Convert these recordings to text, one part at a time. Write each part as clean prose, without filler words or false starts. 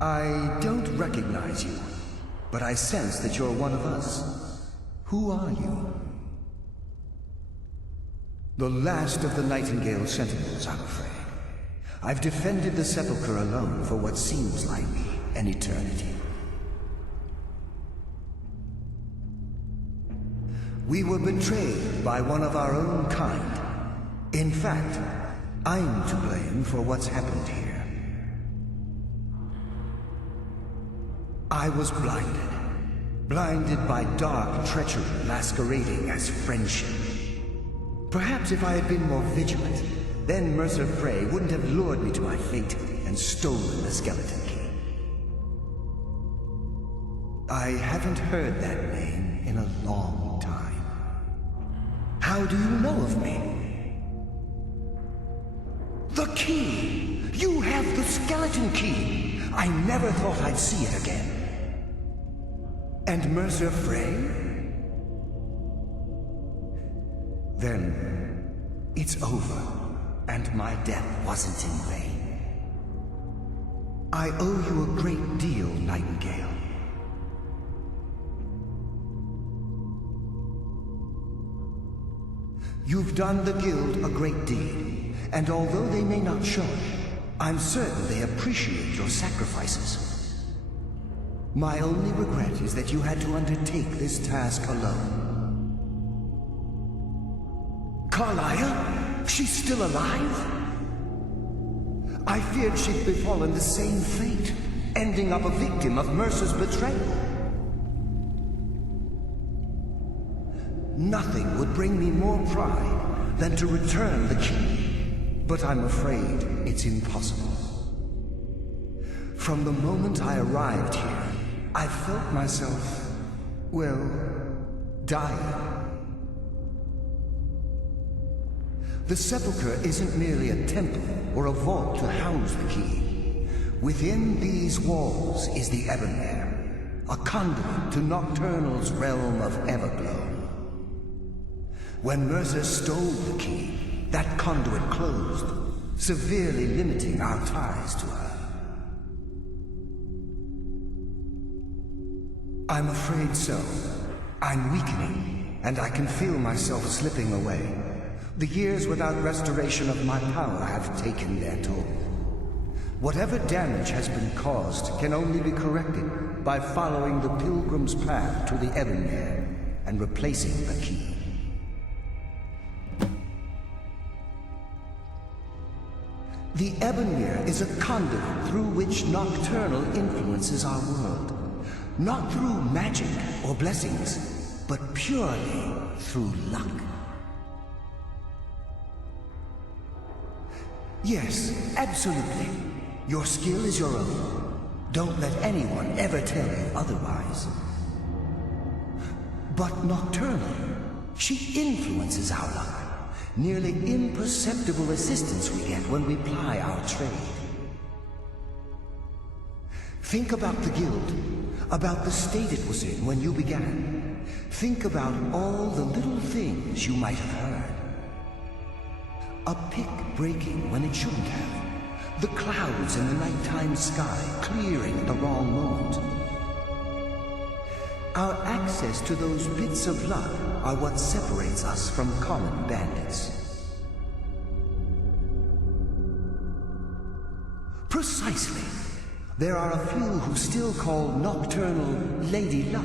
I don't recognize you, but I sense that you're one of us. Who are you? The last of the Nightingale Sentinels, I'm afraid. I've defended the Sepulchre alone for what seems like an eternity. We were betrayed by one of our own kind. In fact, I'm to blame for what's happened here. I was blinded by dark treachery masquerading as friendship. Perhaps if I had been more vigilant, then Mercer Frey wouldn't have lured me to my fate and stolen the skeleton key. I haven't heard that name in a long time. How do you know of me? The key! You have the skeleton key! I never thought I'd see it again. And Mercer Frey? Then it's over, and my death wasn't in vain. I owe you a great deal, Nightingale. You've done the Guild a great deed, and although they may not show it, I'm certain they appreciate your sacrifices. My only regret is that you had to undertake this task alone. Carlia? She's still alive? I feared she'd befallen the same fate, ending up a victim of Mercer's betrayal. Nothing would bring me more pride than to return the key, but I'm afraid it's impossible. From the moment I arrived here, I felt myself, well, dying. The Sepulchre isn't merely a temple or a vault to house the key. Within these walls is the Ebonmere, a conduit to Nocturnal's realm of Everglow. When Mercer stole the key, that conduit closed, severely limiting our ties to her. I'm afraid so. I'm weakening, and I can feel myself slipping away. The years without restoration of my power have taken their toll. Whatever damage has been caused can only be corrected by following the Pilgrim's path to the Ebonmere and replacing the key. The Ebonmere is a conduit through which Nocturnal influences our world. Not through magic or blessings, but purely through luck. Yes, absolutely. Your skill is your own. Don't let anyone ever tell you otherwise. But Nocturnal, she influences our luck. Nearly imperceptible assistance we get when we ply our trade. Think about the Guild, about the state it was in when you began. Think about all the little things you might have heard. A pick breaking when it shouldn't have. The clouds in the nighttime sky clearing at the wrong moment. Our access to those bits of luck are what separates us from common bandits. Precisely. There are a few who still call Nocturnal Lady Luck,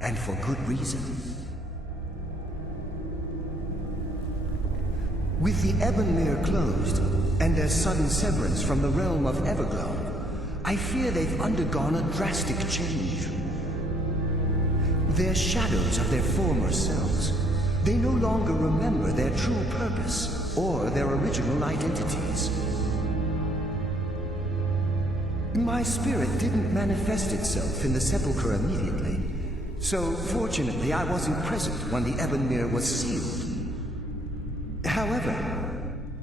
and for good reason. With the Ebonmere closed, and their sudden severance from the realm of Everglow, I fear they've undergone a drastic change. They're shadows of their former selves. They no longer remember their true purpose or their original identities. My spirit didn't manifest itself in the Sepulchre immediately, so fortunately I wasn't present when the Ebonmere was sealed. However,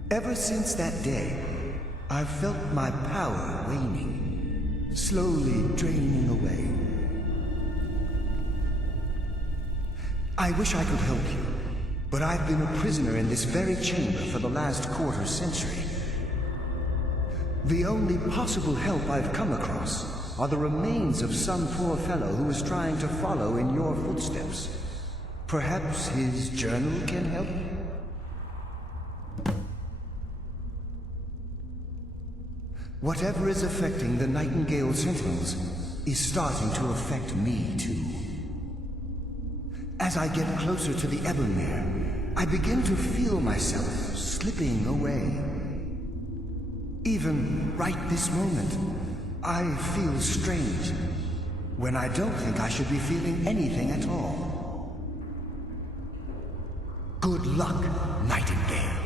ever since that day, I've felt my power waning, slowly draining away. I wish I could help you, but I've been a prisoner in this very chamber for the last quarter century. The only possible help I've come across are the remains of some poor fellow who is trying to follow in your footsteps. Perhaps his journal can help? Whatever is affecting the Nightingale Sentinels is starting to affect me too. As I get closer to the Ebonmere, I begin to feel myself slipping away. Even right this moment, I feel strange, when I don't think I should be feeling anything at all. Good luck, Nightingale.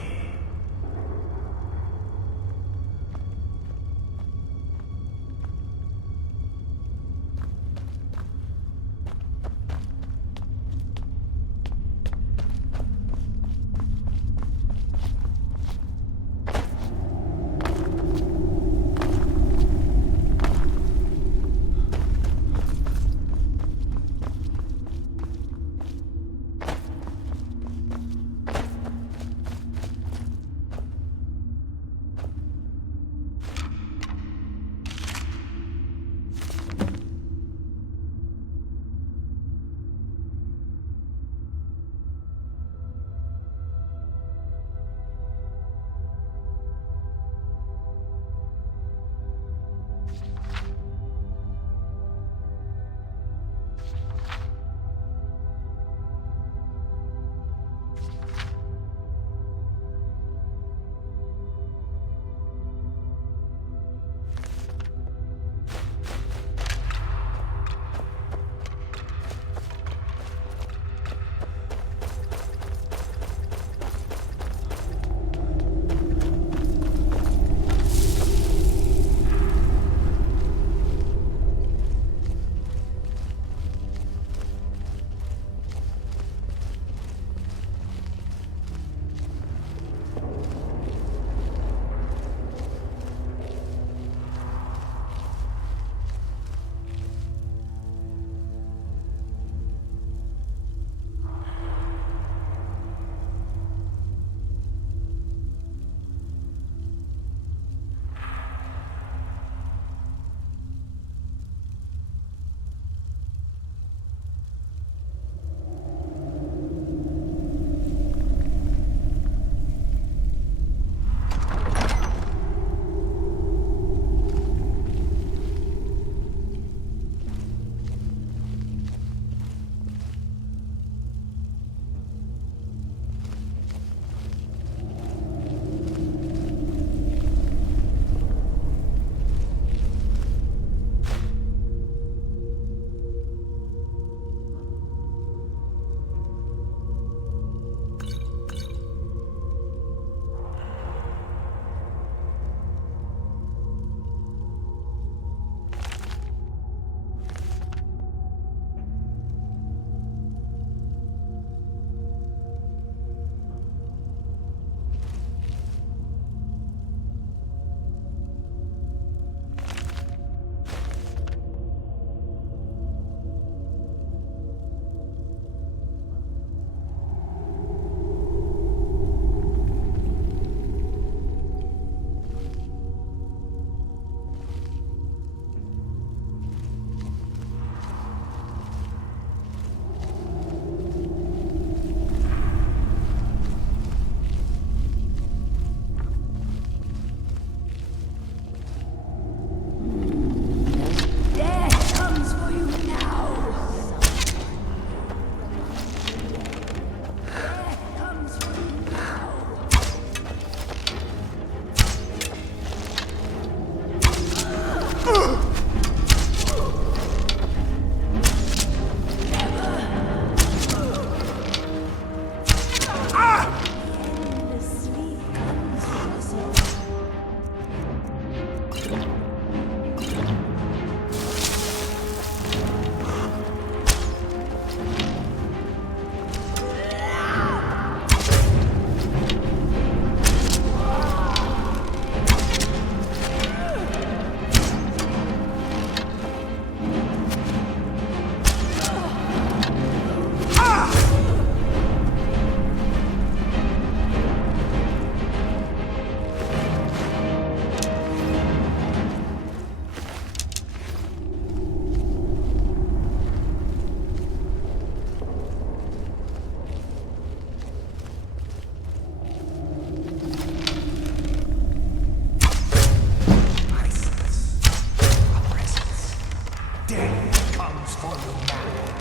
Death comes for you now.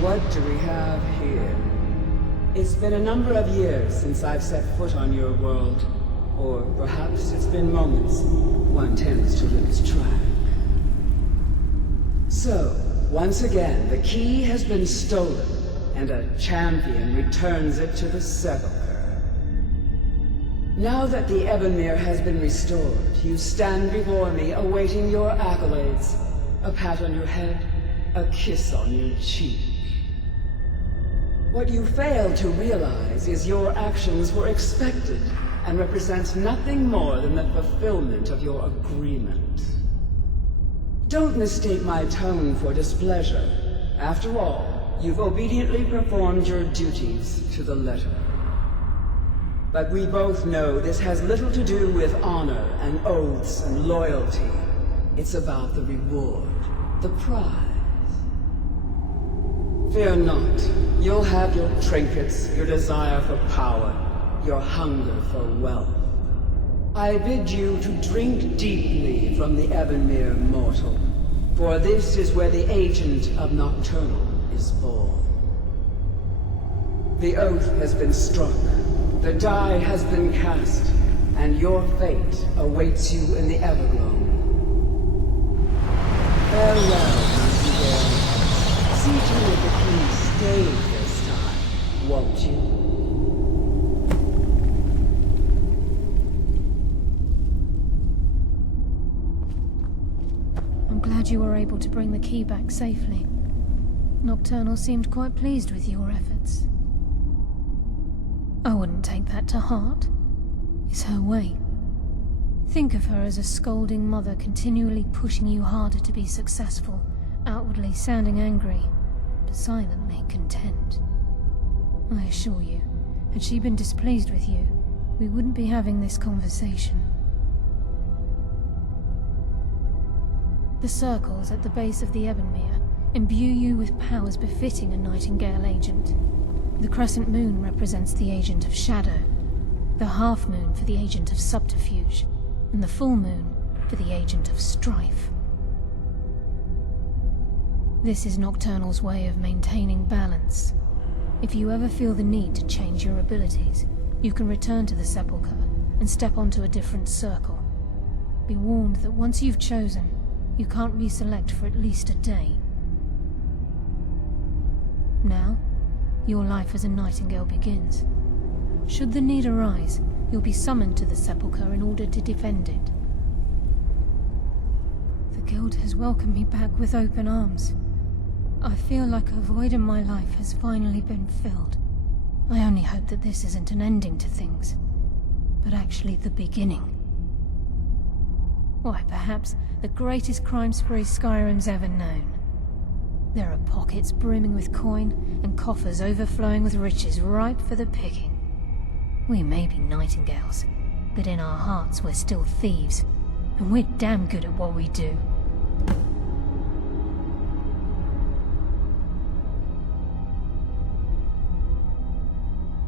What do we have here? It's been a number of years since I've set foot on your world. Or perhaps it's been moments. One tends to lose track. So, once again, the key has been stolen, and a champion returns it to the sepulchre. Now that the Ebonmere has been restored, you stand before me awaiting your accolades. A pat on your head, a kiss on your cheek. What you fail to realize is your actions were expected and represent nothing more than the fulfillment of your agreement. Don't mistake my tone for displeasure. After all, you've obediently performed your duties to the letter. But we both know this has little to do with honor and oaths and loyalty. It's about the reward, the prize. Fear not. You'll have your trinkets, your desire for power, your hunger for wealth. I bid you to drink deeply from the Ebonmere mortal, for this is where the agent of Nocturnal is born. The oath has been struck, the die has been cast, and your fate awaits you in the Everglow. Farewell, Nightingale. See to it the key stays this time, won't you? I'm glad you were able to bring the key back safely. Nocturnal seemed quite pleased with your efforts. I wouldn't take that to heart. It's her way. Think of her as a scolding mother continually pushing you harder to be successful, outwardly sounding angry, but silently content. I assure you, had she been displeased with you, we wouldn't be having this conversation. The circles at the base of the Ebonmere imbue you with powers befitting a Nightingale agent. The crescent moon represents the agent of shadow, the half moon for the agent of subterfuge, and the full moon for the agent of strife. This is Nocturnal's way of maintaining balance. If you ever feel the need to change your abilities, you can return to the Sepulchre and step onto a different circle. Be warned that once you've chosen, you can't reselect for at least a day. Now, your life as a Nightingale begins. Should the need arise, you'll be summoned to the Sepulchre in order to defend it. The Guild has welcomed me back with open arms. I feel like a void in my life has finally been filled. I only hope that this isn't an ending to things, but actually the beginning. Why, perhaps the greatest crime spree Skyrim's ever known. There are pockets brimming with coin, and coffers overflowing with riches ripe for the picking. We may be Nightingales, but in our hearts we're still thieves, and we're damn good at what we do.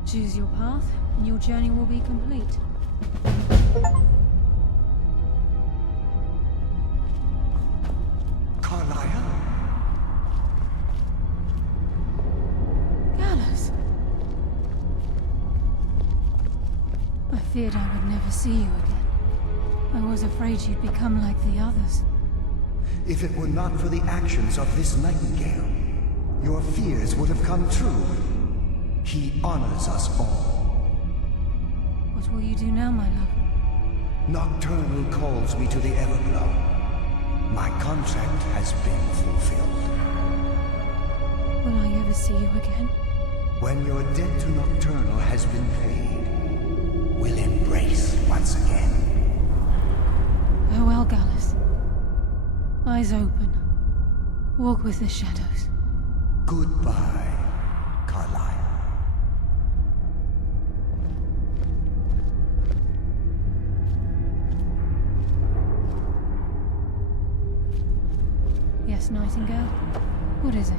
Choose your path, and your journey will be complete. Gallus! I feared I would never see you again. I was afraid you'd become like the others. If it were not for the actions of this Nightingale, your fears would have come true. He honors us all. What will you do now, my love? Nocturnal calls me to the Everglow. My contract has been fulfilled. Will I ever see you again? When your debt to Nocturnal has been paid, we'll embrace once again. Farewell, Gallus. Eyes open. Walk with the shadows. Goodbye, Carlyle. Yes, Nightingale? What is it?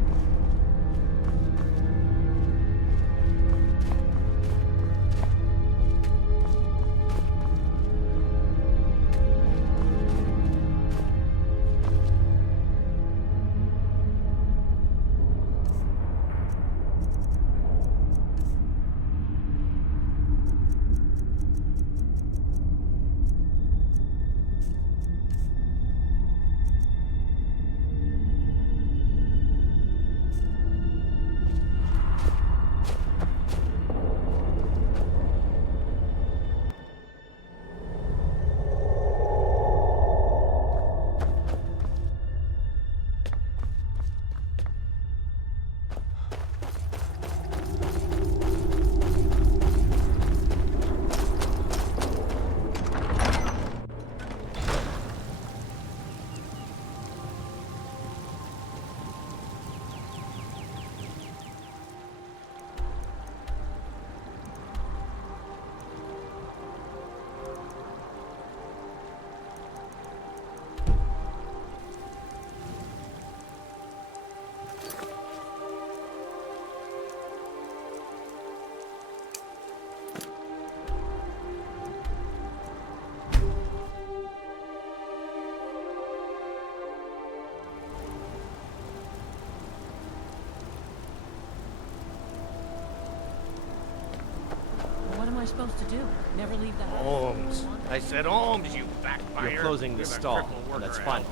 I supposed to do? Never leave the house? Holmes. I said Holmes, you backfire. You're closing the stall, and that's final.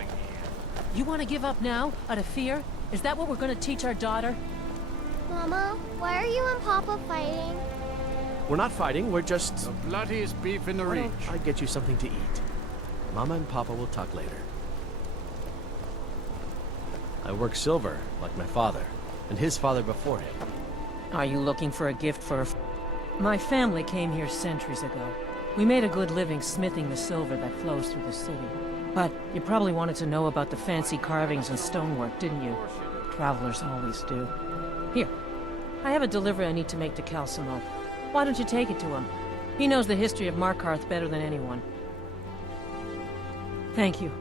You want to give up now, out of fear? Is that what we're going to teach our daughter? Mama, why are you and Papa fighting? We're not fighting, we're just... The bloodiest beef in the reach. I get you something to eat. Mama and Papa will talk later. I work silver, like my father, and his father before him. Are you looking for a gift for My family came here centuries ago. We made a good living smithing the silver that flows through the city. But you probably wanted to know about the fancy carvings and stonework, didn't you? Travelers always do. Here, I have a delivery I need to make to Calcimo. Why don't you take it to him? He knows the history of Markarth better than anyone. Thank you.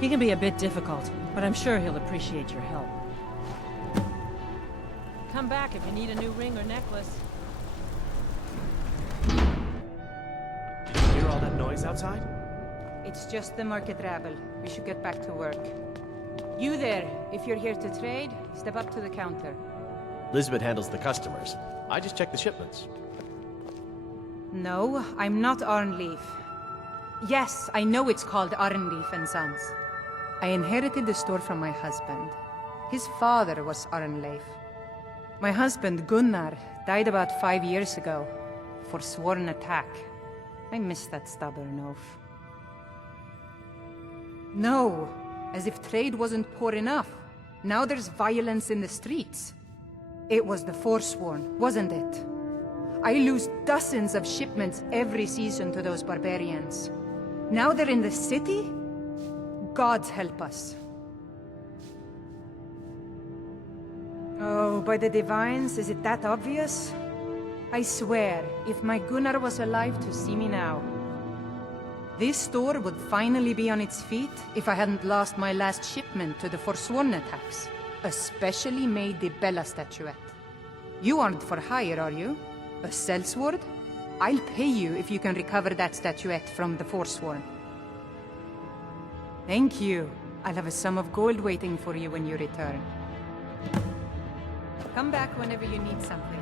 He can be a bit difficult, but I'm sure he'll appreciate your help. Come back if you need a new ring or necklace. Did you hear all that noise outside? It's just the market rabble. We should get back to work. You there, if you're here to trade, step up to the counter. Lisbeth handles the customers. I just check the shipments. No, I'm not Arnleif. Yes, I know it's called Arnleif and Sons. I inherited the store from my husband. His father was Arnleif. My husband, Gunnar, died about 5 years ago. Forsworn attack. I miss that stubborn oaf. No, as if trade wasn't poor enough. Now there's violence in the streets. It was the Forsworn, wasn't it? I lose dozens of shipments every season to those barbarians. Now they're in the city? Gods help us. Oh, by the divines, is it that obvious? I swear, if my Gunnar was alive to see me now. This store would finally be on its feet if I hadn't lost my last shipment to the Forsworn attacks. A specially made Bella statuette. You aren't for hire, are you? A sellsword? I'll pay you if you can recover that statuette from the Forsworn. Thank you. I'll have a sum of gold waiting for you when you return. Come back whenever you need something.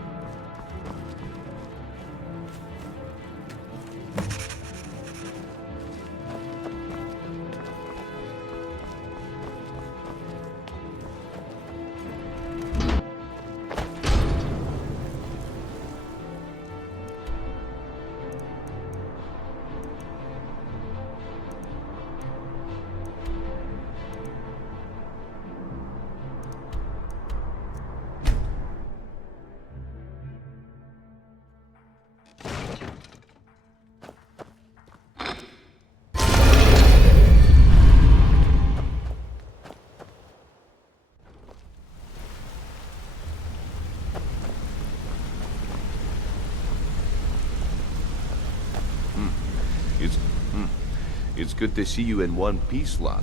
It's good to see you in one piece, lad.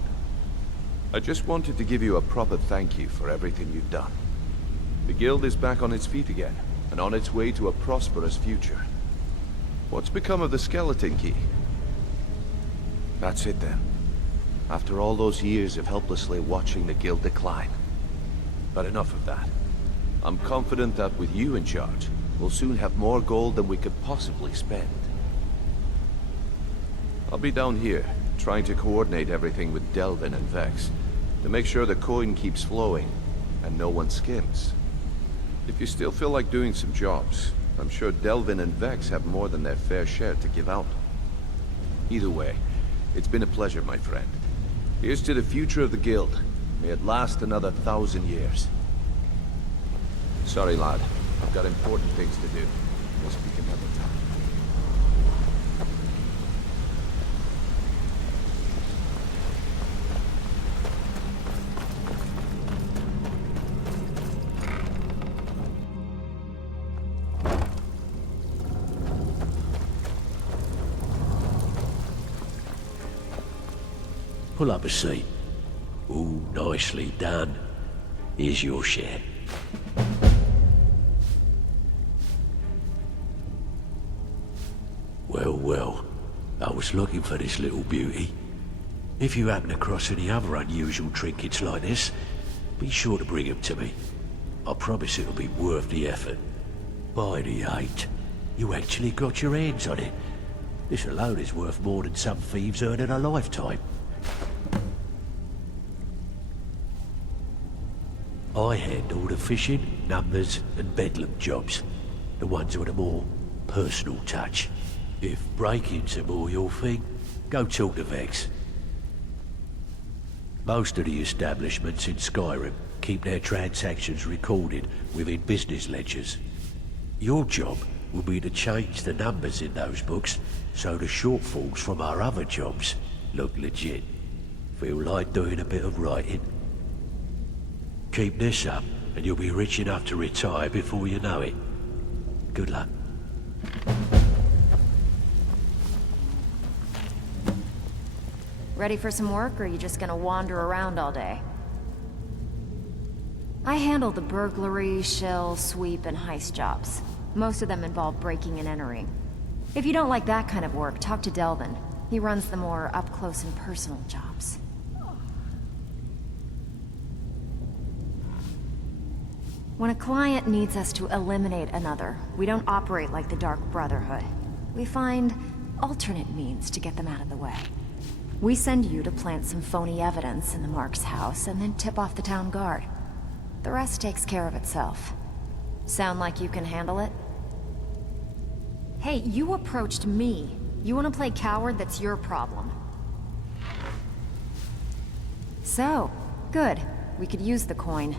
I just wanted to give you a proper thank you for everything you've done. The guild is back on its feet again, and on its way to a prosperous future. What's become of the skeleton key? That's it then. After all those years of helplessly watching the guild decline. But enough of that. I'm confident that with you in charge, we'll soon have more gold than we could possibly spend. I'll be down here, trying to coordinate everything with Delvin and Vex, to make sure the coin keeps flowing, and no one skims. If you still feel like doing some jobs, I'm sure Delvin and Vex have more than their fair share to give out. Either way, it's been a pleasure, my friend. Here's to the future of the guild. May it last another 1,000 years. Sorry, lad. I've got important things to do. We'll speak another time. Pull up a seat. Ooh, nicely done. Here's your share. Well, well, I was looking for this little beauty. If you happen across any other unusual trinkets like this, be sure to bring them to me. I promise it'll be worth the effort. By the 8. You actually got your hands on it. This alone is worth more than some thieves earn in a lifetime. I handle the fishing, numbers, and bedlam jobs. The ones with a more personal touch. If breaking's more your thing, go talk to Vex. Most of the establishments in Skyrim keep their transactions recorded within business ledgers. Your job will be to change the numbers in those books so the shortfalls from our other jobs look legit. Feel like doing a bit of writing? Keep this up and you'll be rich enough to retire before you know it. Good luck. Ready for some work, or are you just gonna wander around all day? I handle the burglary, shell, sweep, and heist jobs. Most of them involve breaking and entering. If you don't like that kind of work, talk to Delvin. He runs the more up-close and personal jobs. When a client needs us to eliminate another, we don't operate like the Dark Brotherhood. We find alternate means to get them out of the way. We send you to plant some phony evidence in the Mark's house and then tip off the town guard. The rest takes care of itself. Sound like you can handle it? Hey, you approached me. You want to play coward? That's your problem. So, good. We could use the coin.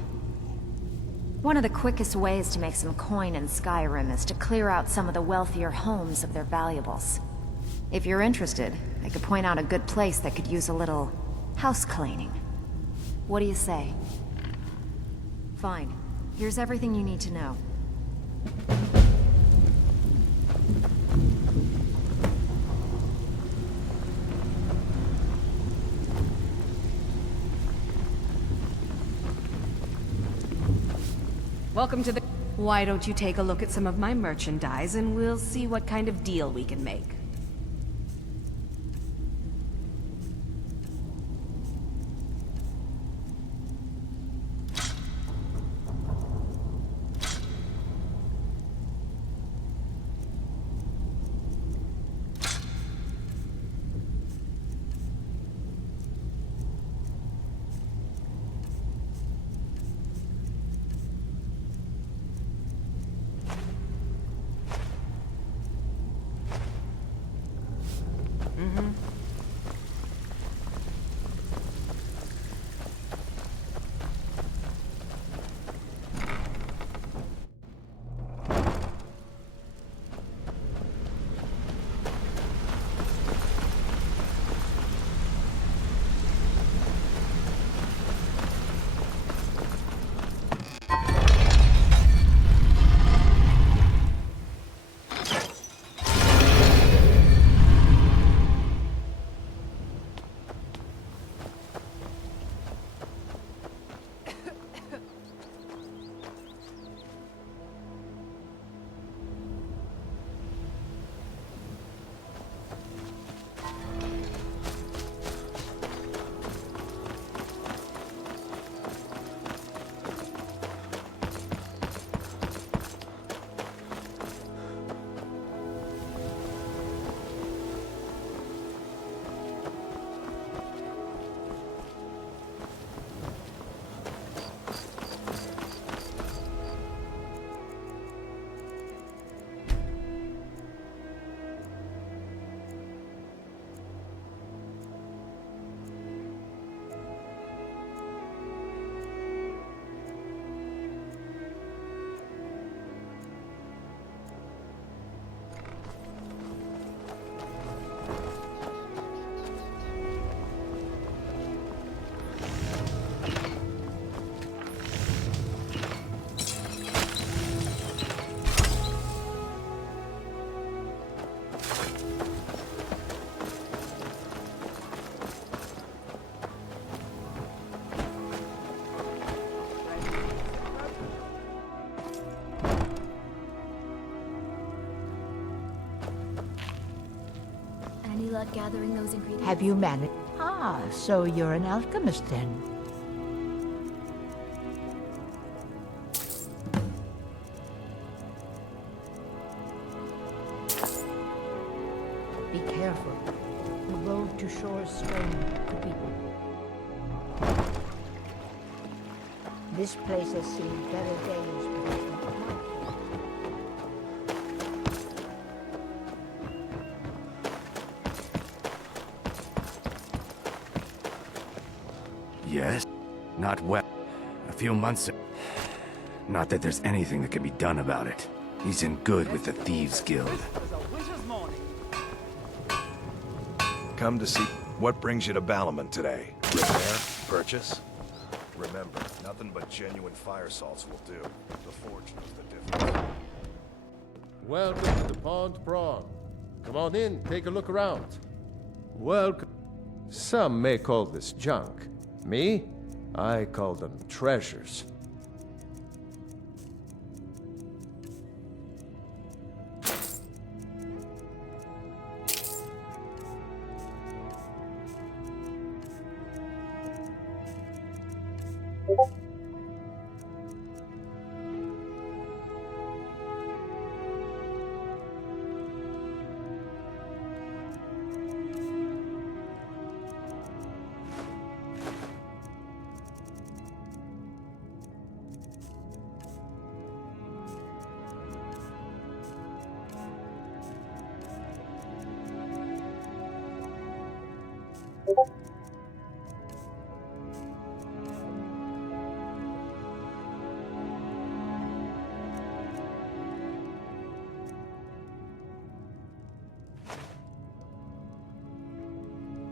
One of the quickest ways to make some coin in Skyrim is to clear out some of the wealthier homes of their valuables. If you're interested, I could point out a good place that could use a little house cleaning. What do you say? Fine. Here's everything you need to know. Welcome to the... Why don't you take a look at some of my merchandise and we'll see what kind of deal we can make. luck gathering those ingredients? Have you managed? Ah, so you're an alchemist then. shores strange to people. This place has seen better days, but it's not like Yes? Not well. A few months ago. Not that there's anything that can be done about it. He's in good with the Thieves Guild. Come to see what brings you to Balliman today. Repair? Purchase? Remember, nothing but genuine fire salts will do. The forge knows the difference. Welcome to the Pond Prawn. Come on in, take a look around. Welcome. Some may call this junk. Me? I call them treasures.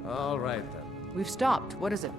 All right, then. We've stopped. What is it?